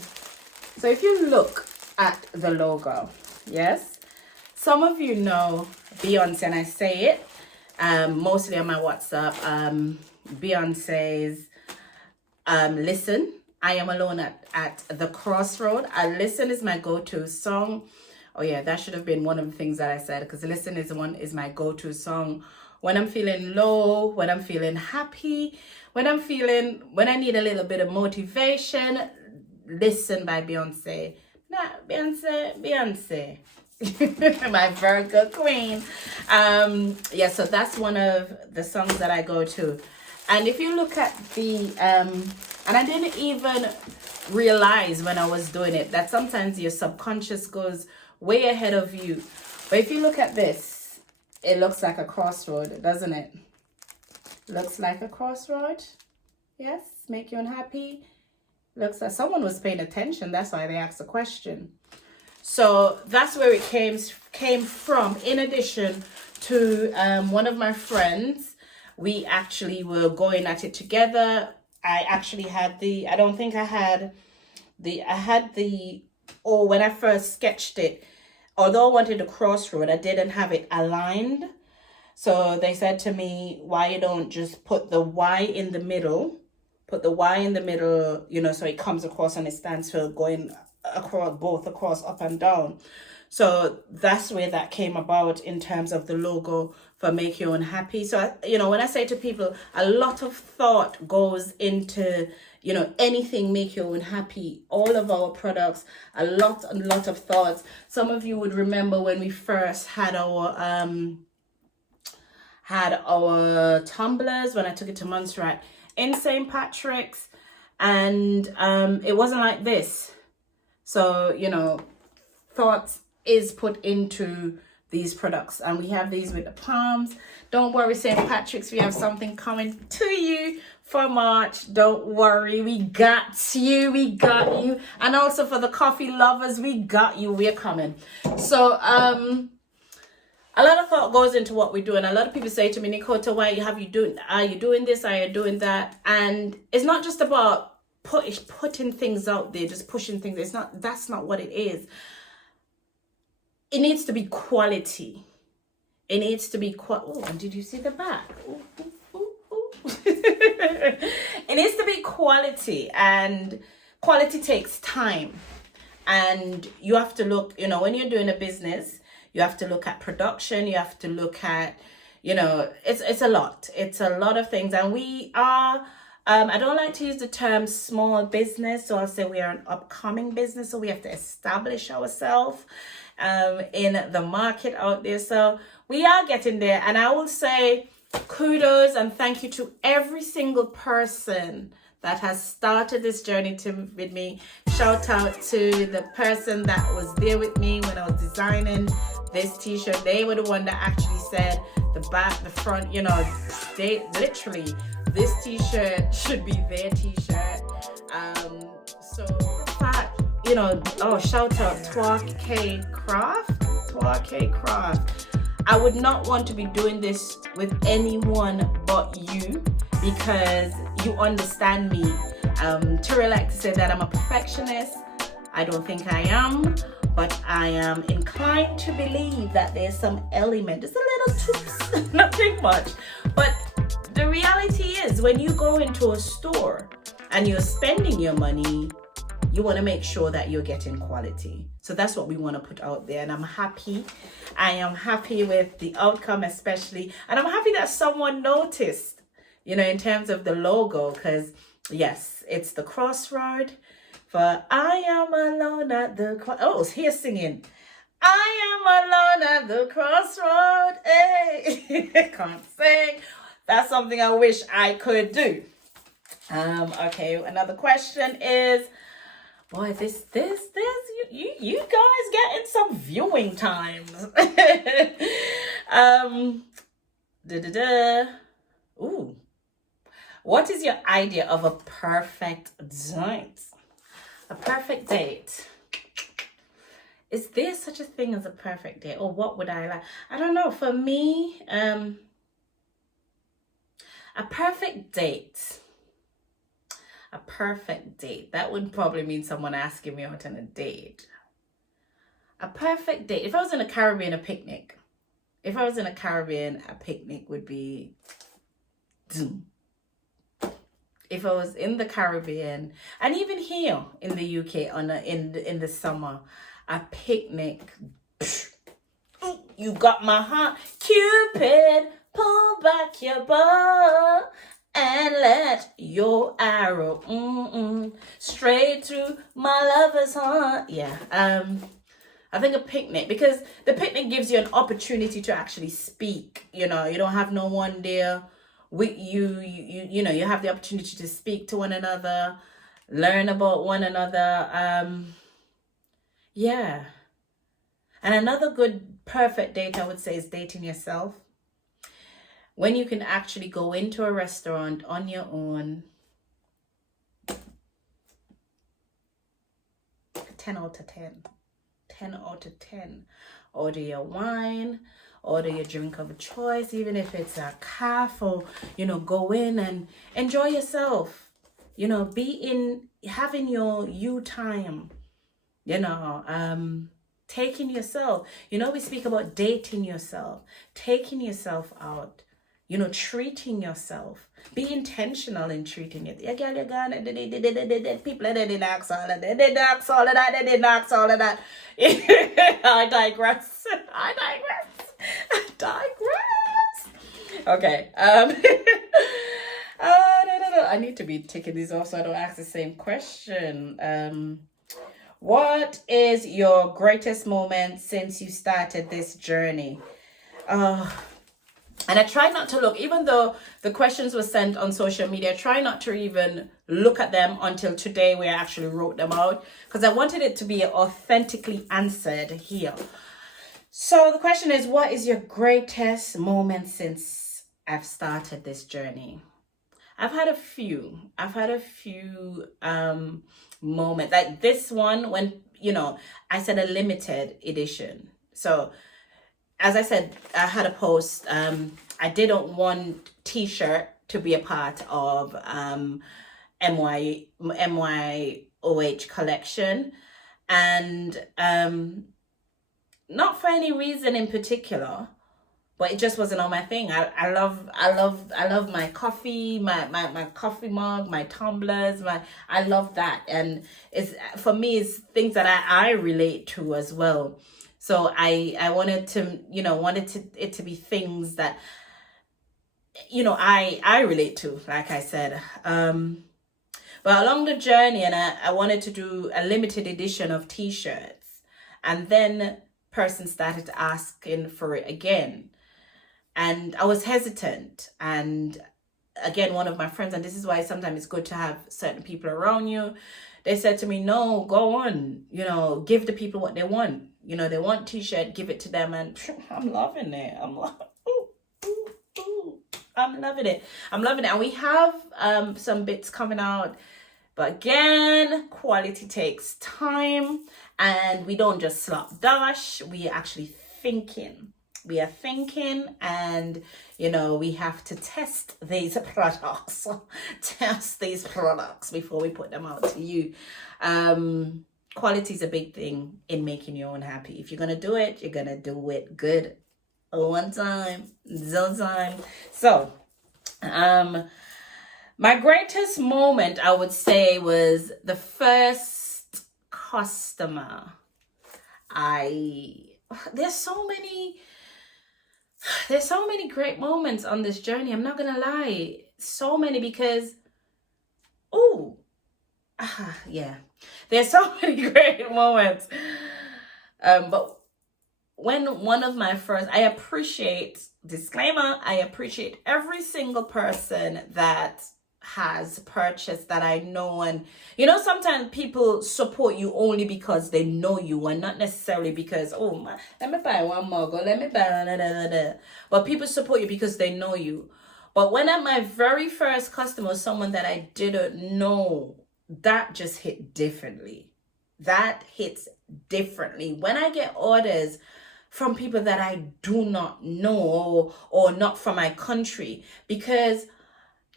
So if you look at the logo, yes, some of you know Beyonce, and I say it mostly on my WhatsApp. Beyonce's Listen. I am alone at the crossroad. Listen is my go-to song. Oh yeah, that should have been one of the things that I said, because Listen is my go-to song when I'm feeling low, when I'm feeling happy, when I need a little bit of motivation. Listen by Beyonce. Beyonce. My Virgo queen. Yeah, so that's one of the songs that I go to. And if you look at the and I didn't even realize when I was doing it that sometimes your subconscious goes way ahead of you. But if you look at this, it looks like a crossroad, doesn't it? Looks like a crossroad. Yes, make you unhappy. Looks like someone was paying attention. That's why they asked the question. So that's where it came from. In addition to one of my friends, we actually were going at it together. I actually had when I first sketched it, although I wanted a crossroad, I didn't have it aligned. So they said to me, why you don't just put the Y in the middle, so it comes across and it stands for going across up and down. So that's where that came about in terms of the logo for Make You Unhappy. So, when I say to people, a lot of thought goes into, anything Make You Unhappy, all of our products, a lot of thoughts. Some of you would remember when we first had our tumblers, when I took it to Montserrat in St. Patrick's, and it wasn't like this. So, thoughts is put into these products, and we have these with the palms. Don't worry, St. Patrick's, we have something coming to you for March. Don't worry, we got you, and also for the coffee lovers, we got you, we're coming. So a lot of thought goes into what we do, and a lot of people say to me, Nikota, are you doing this, are you doing that? And it's not just about putting things out there, just pushing things. That's not what it is. It needs to be quality. It needs to be oh, and did you see the back? Ooh, ooh, ooh, ooh. It needs to be quality, and quality takes time. And you have to look, when you're doing a business, you have to look at production, you have to look at, it's a lot. It's a lot of things. And we are, I don't like to use the term small business, so I'll say we are an upcoming business, so we have to establish ourselves in the market out there. So we are getting there, and I will say kudos and thank you to every single person that has started this journey with me. Shout out to the person that was there with me when I was designing this t-shirt. They were the one that actually said the back, the front, they literally, this t-shirt should be their t-shirt. So the fact, shout out Twa-K Craft. I would not want to be doing this with anyone but you, because you understand me. Tori like to say that I'm a perfectionist. I don't think I am, but I am inclined to believe that there's some element, just a little tweaks, nothing much. But the reality is, when you go into a store and you're spending your money, you want to make sure that you're getting quality. So that's what we want to put out there, and I'm happy. I am happy with the outcome, especially, and I'm happy that someone noticed, in terms of the logo, because yes, it's the crossroad. For I am alone at the oh, here's singing. I am alone at the crossroad. Hey, can't sing. That's something I wish I could do. Okay, another question is, boy, this, you guys getting some viewing times. Ooh, what is your idea of a perfect date? A perfect date. Is there such a thing as a perfect date, or what would I like? I don't know. For me, a perfect date. A perfect date. That would probably mean someone asking me out on a date. A perfect date. If I was in the Caribbean, a picnic. If I was in the Caribbean, a picnic would be zoom. If I was in the Caribbean, and even here in the UK in the summer, a picnic. You got my heart, Cupid. Pull back your bow and let your arrow straight through my lover's heart. Yeah. I think a picnic, because the picnic gives you an opportunity to actually speak. You don't have no one there with you. You have the opportunity to speak to one another, learn about one another. Yeah. And another good perfect date, I would say, is dating yourself. When you can actually go into a restaurant on your own. 10 out of 10. 10 out of 10. Order your wine, order your drink of choice, even if it's a cafe, or, go in and enjoy yourself. Having your you time, taking yourself. We speak about dating yourself, taking yourself out, treating yourself. Be intentional in treating it. Yeah, girl, you're gone. People, they didn't ask all of that. They didn't ask all of that. They didn't ask all of that. I digress. Okay. I need to be taking these off so I don't ask the same question. What is your greatest moment since you started this journey? And I try not to look, even though the questions were sent on social media, I try not to even look at them until today, where I actually wrote them out, because I wanted it to be authentically answered here. So the question is, what is your greatest moment since I've started this journey? I've had a few. Moments. Like this one when, I said a limited edition. So as I said, I had a post. I didn't want t-shirt to be a part of MYOH collection. And not for any reason in particular, but it just wasn't on my thing. I love my coffee, my coffee mug, my tumblers, I love that. And it's, for me, it's things that I relate to as well. So I wanted to, it to be things that, I relate to, like I said. But along the journey, and I wanted to do a limited edition of t-shirts, and then person started asking for it again. And I was hesitant. And again, one of my friends, and this is why sometimes it's good to have certain people around you, they said to me, no, go on, give the people what they want. They want t-shirt, give it to them. And I'm loving it. I'm loving it. And we have some bits coming out. But again, quality takes time. And we don't just slap dash. We are actually thinking. We are thinking, and we have to test these products. Before we put them out to you. Quality is a big thing in making your own happy. If you're gonna do it, you're gonna do it good, one time, no time. So, my greatest moment, I would say, was the first customer. There's so many great moments on this journey. I'm not gonna lie, so many, because there's so many great moments. But when one of my first, I appreciate every single person that has purchased that I know. And sometimes people support you only because they know you, and not necessarily because let me buy one mug, or let me buy but people support you because they know you. But when at my very first customer was someone that I didn't know, that just hit differently. That hits differently when I get orders from people that I do not know, or not from my country. Because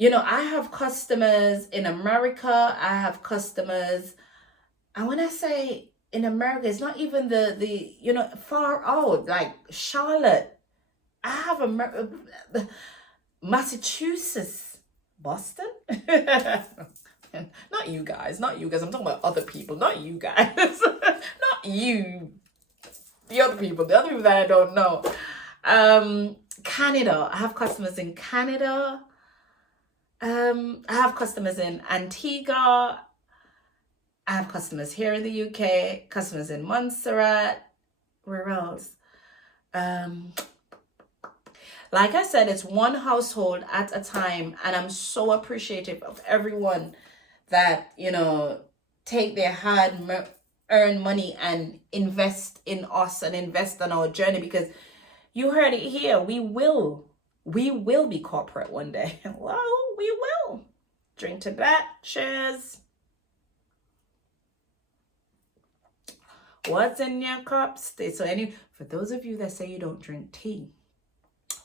I have customers in America. I have customers, and when I say in America, it's not even the far out, like Charlotte. I have Massachusetts, Boston. Not you guys. I'm talking about other people, not you guys. Not you. The other people that I don't know. Canada. I have customers in Canada. I have customers in Antigua. I have customers here in the UK, customers in Montserrat. Where else? Like I said, it's one household at a time, and I'm so appreciative of everyone that, take their hard-earned money and invest in us and invest on our journey, because you heard it here. We will be corporate one day. Well, we will. Drink to that. Cheers. What's in your cup? For those of you that say you don't drink tea,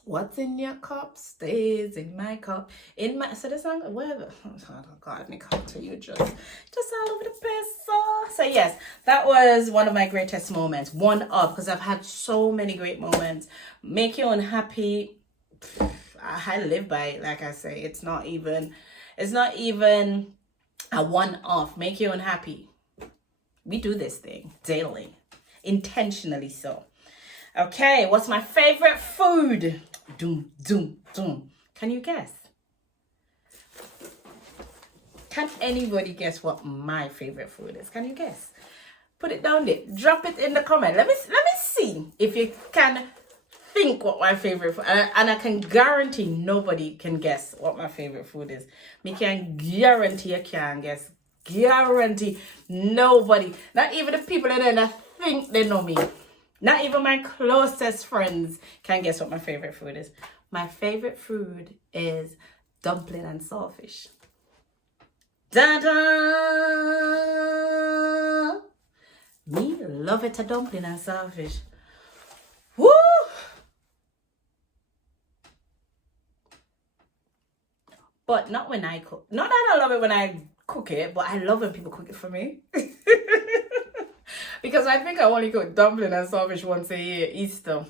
what's in your cup stays in my cup. So this song, whatever. Oh God, me come to you just all over the place. So yes, that was one of my greatest moments. Because I've had so many great moments. Make you unhappy. I live by it, like I say. It's not even a one-off. Make you unhappy. We do this thing daily, intentionally so. Okay, what's my favorite food? Doom, doom, doom. Can you guess? Can anybody guess what my favorite food is? Can you guess? Put it down there. Drop it in the comment. Let me see if you can think what my favorite food, and I can guarantee nobody can guess what my favorite food is. Me can guarantee you can't guess. Guarantee nobody, not even the people that think they know me, Not even my closest friends can guess what my favorite food is. My favorite food is dumpling and saltfish. Da-da! Me love it a dumpling and saltfish. Woo! But not when I cook. Not that I love it when I cook it, but I love when people cook it for me. Because I think I only cook dumpling and saltfish once a year, Easter.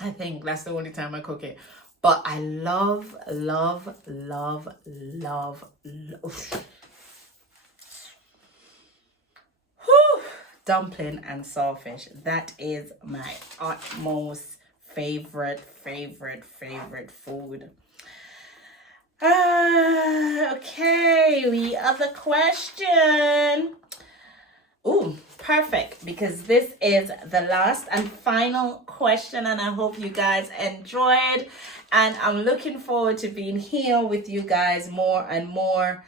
I think that's the only time I cook it. But I love, love, love, love, love. Dumpling and saltfish. That is my utmost favorite food. Okay, the other question. Ooh, perfect, because this is the last and final question, and I hope you guys enjoyed, and I'm looking forward to being here with you guys more and more.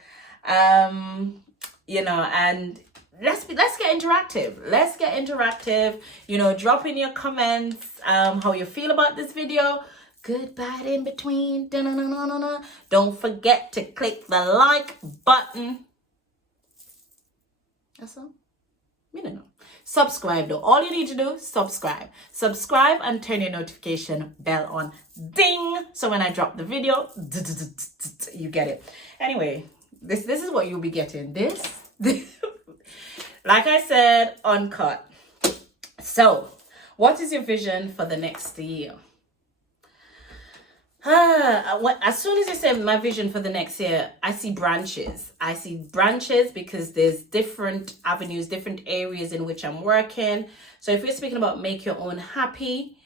You know, and let's get interactive. Let's get interactive. You know, drop in your comments how you feel about this video. Good, bad, in between. Da-na-na-na-na-na. Don't forget to click the like button. That's all. No. Subscribe though. All you need to do is subscribe. Subscribe and turn your notification bell on. Ding! So when I drop the video, you get it. Anyway, this is what you'll be getting. This like I said, uncut. So, what is your vision for the next year? As soon as you say my vision for the next year, I see branches. I see branches because there's different avenues, different areas in which I'm working. So if we're speaking about make your own happy,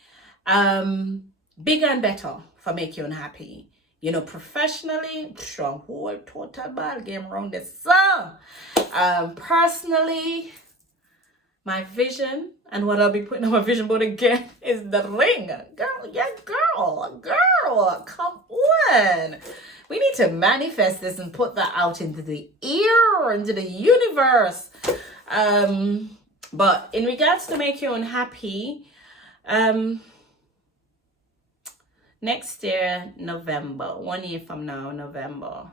bigger and better for make your own happy. You know, professionally, a whole total ball game around this. So, personally, my vision and what I'll be putting on my vision board again is the ring. Girl, yeah, girl, come on. We need to manifest this and put that out into the air, into the universe. But in regards to make your own happy, next year, November, 1 year from now, November.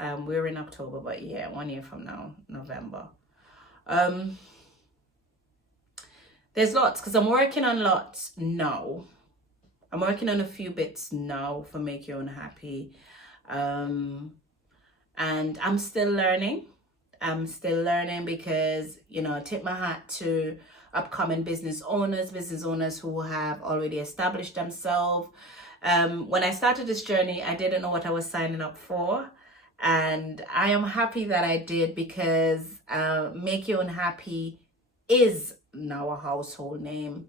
We're in October, but yeah, 1 year from now, November. There's lots, because I'm working on lots now. I'm working on a few bits now for Make Your Own Happy. And I'm still learning. I'm still learning because, you know, I tip my hat to upcoming business owners who have already established themselves. When I started this journey, I didn't know what I was signing up for. And I am happy that I did, because Make Your Own Happy is now a household name.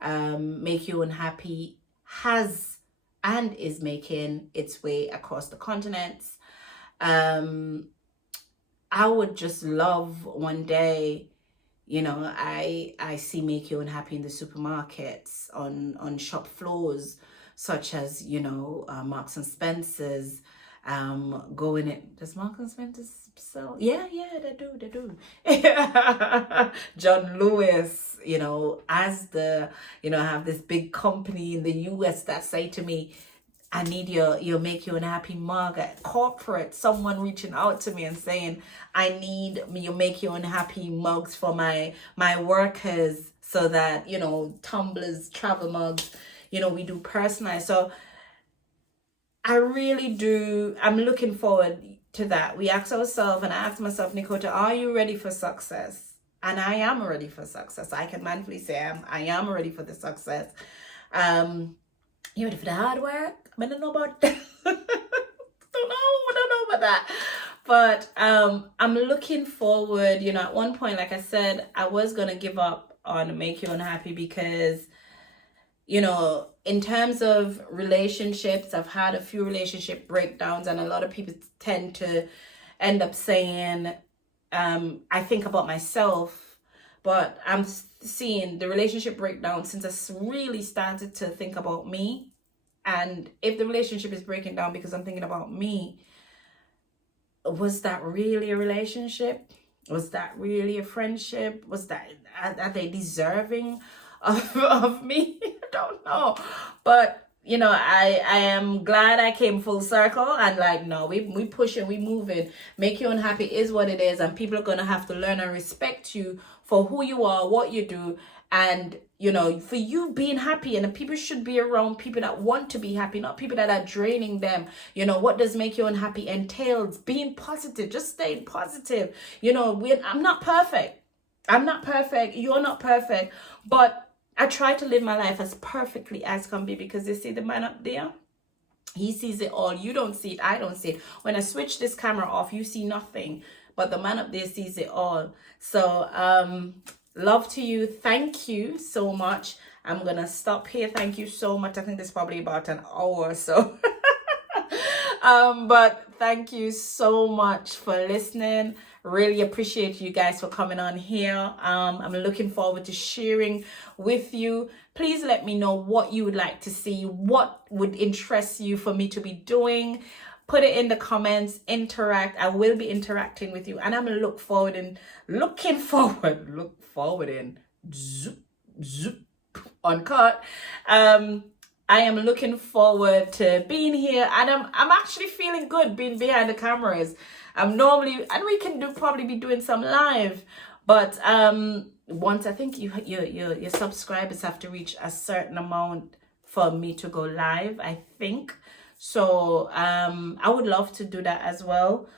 Make Your Own Happy has and is making its way across the continents. I would just love one day, you know, I see Make Your Own Happy in the supermarkets, on shop floors, such as, you know, Marks and Spencer's, going it. Does Marks and Spencer sell? Yeah, they do. John Lewis, you know, as the, you know, I have this big company in the US that say to me, I need your Make Your Own Happy mug at corporate. Someone reaching out to me and saying, I need your Make Your Own Happy mugs for my workers, so that, you know, tumblers, travel mugs, you know, we do personalized. So I really do. I'm looking forward to that. We ask ourselves, and I ask myself, Nikota, are you ready for success? And I am ready for success. I can manfully say I am ready for the success. You ready for the hard work? I don't know about that. don't know about that. But I'm looking forward. You know, at one point, like I said, I was gonna give up on Make Your Own Happy because, you know, in terms of relationships, I've had a few relationship breakdowns, and a lot of people tend to end up saying, I think about myself, but I'm seeing the relationship breakdown since I really started to think about me. And if the relationship is breaking down because I'm thinking about me, was that really a relationship? Was that really a friendship? Was that, are they deserving of me? I don't know. But you know, I am glad I came full circle and like, no, we pushing, we moving. Make you unhappy is what it is, and people are gonna have to learn and respect you for who you are, what you do, and you know, for you being happy. And the people should be around people that want to be happy, not people that are draining them. You know, what does make you unhappy entails being positive, just staying positive. You know, I'm not perfect. I'm not perfect. You're not perfect. But I try to live my life as perfectly as can be, because you see the man up there, he sees it all. You don't see it. I don't see it. When I switch this camera off, you see nothing, but the man up there sees it all. So love to you. Thank you so much. I'm gonna stop here. Thank you so much. I think there's probably about an hour or so. But thank you so much for listening. Really appreciate you guys for coming on here. I'm looking forward to sharing with you. Please let me know what you would like to see, what would interest you for me to be doing. Put it in the comments, interact. I will be interacting with you, and I'm looking forward in zoop, zoop, uncut. I am looking forward to being here, and I'm actually feeling good being behind the cameras. I'm normally, and we can probably be doing some live, but once I think your subscribers have to reach a certain amount for me to go live, I think. So I would love to do that as well,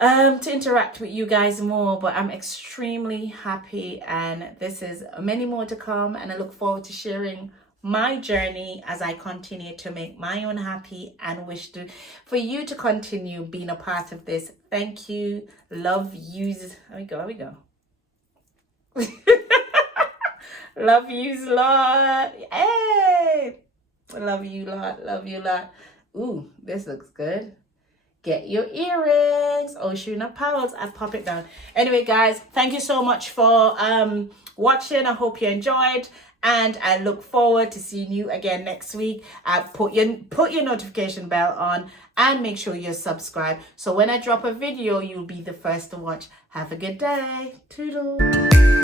to interact with you guys more. But I'm extremely happy, and this is many more to come, and I look forward to sharing my journey as I continue to make my own happy, and wish for you to continue being a part of this. Thank you. Love yous. There we go. Love yous lot. Hey, love you lot. Love you lot. Ooh, this looks good. Get your earrings. Oshuna Powell's. I pop it down. Anyway, guys, thank you so much for watching. I hope you enjoyed, and I look forward to seeing you again next week. Put your notification bell on and make sure you're subscribed, so when I drop a video, you'll be the first to watch. Have a good day. Toodles.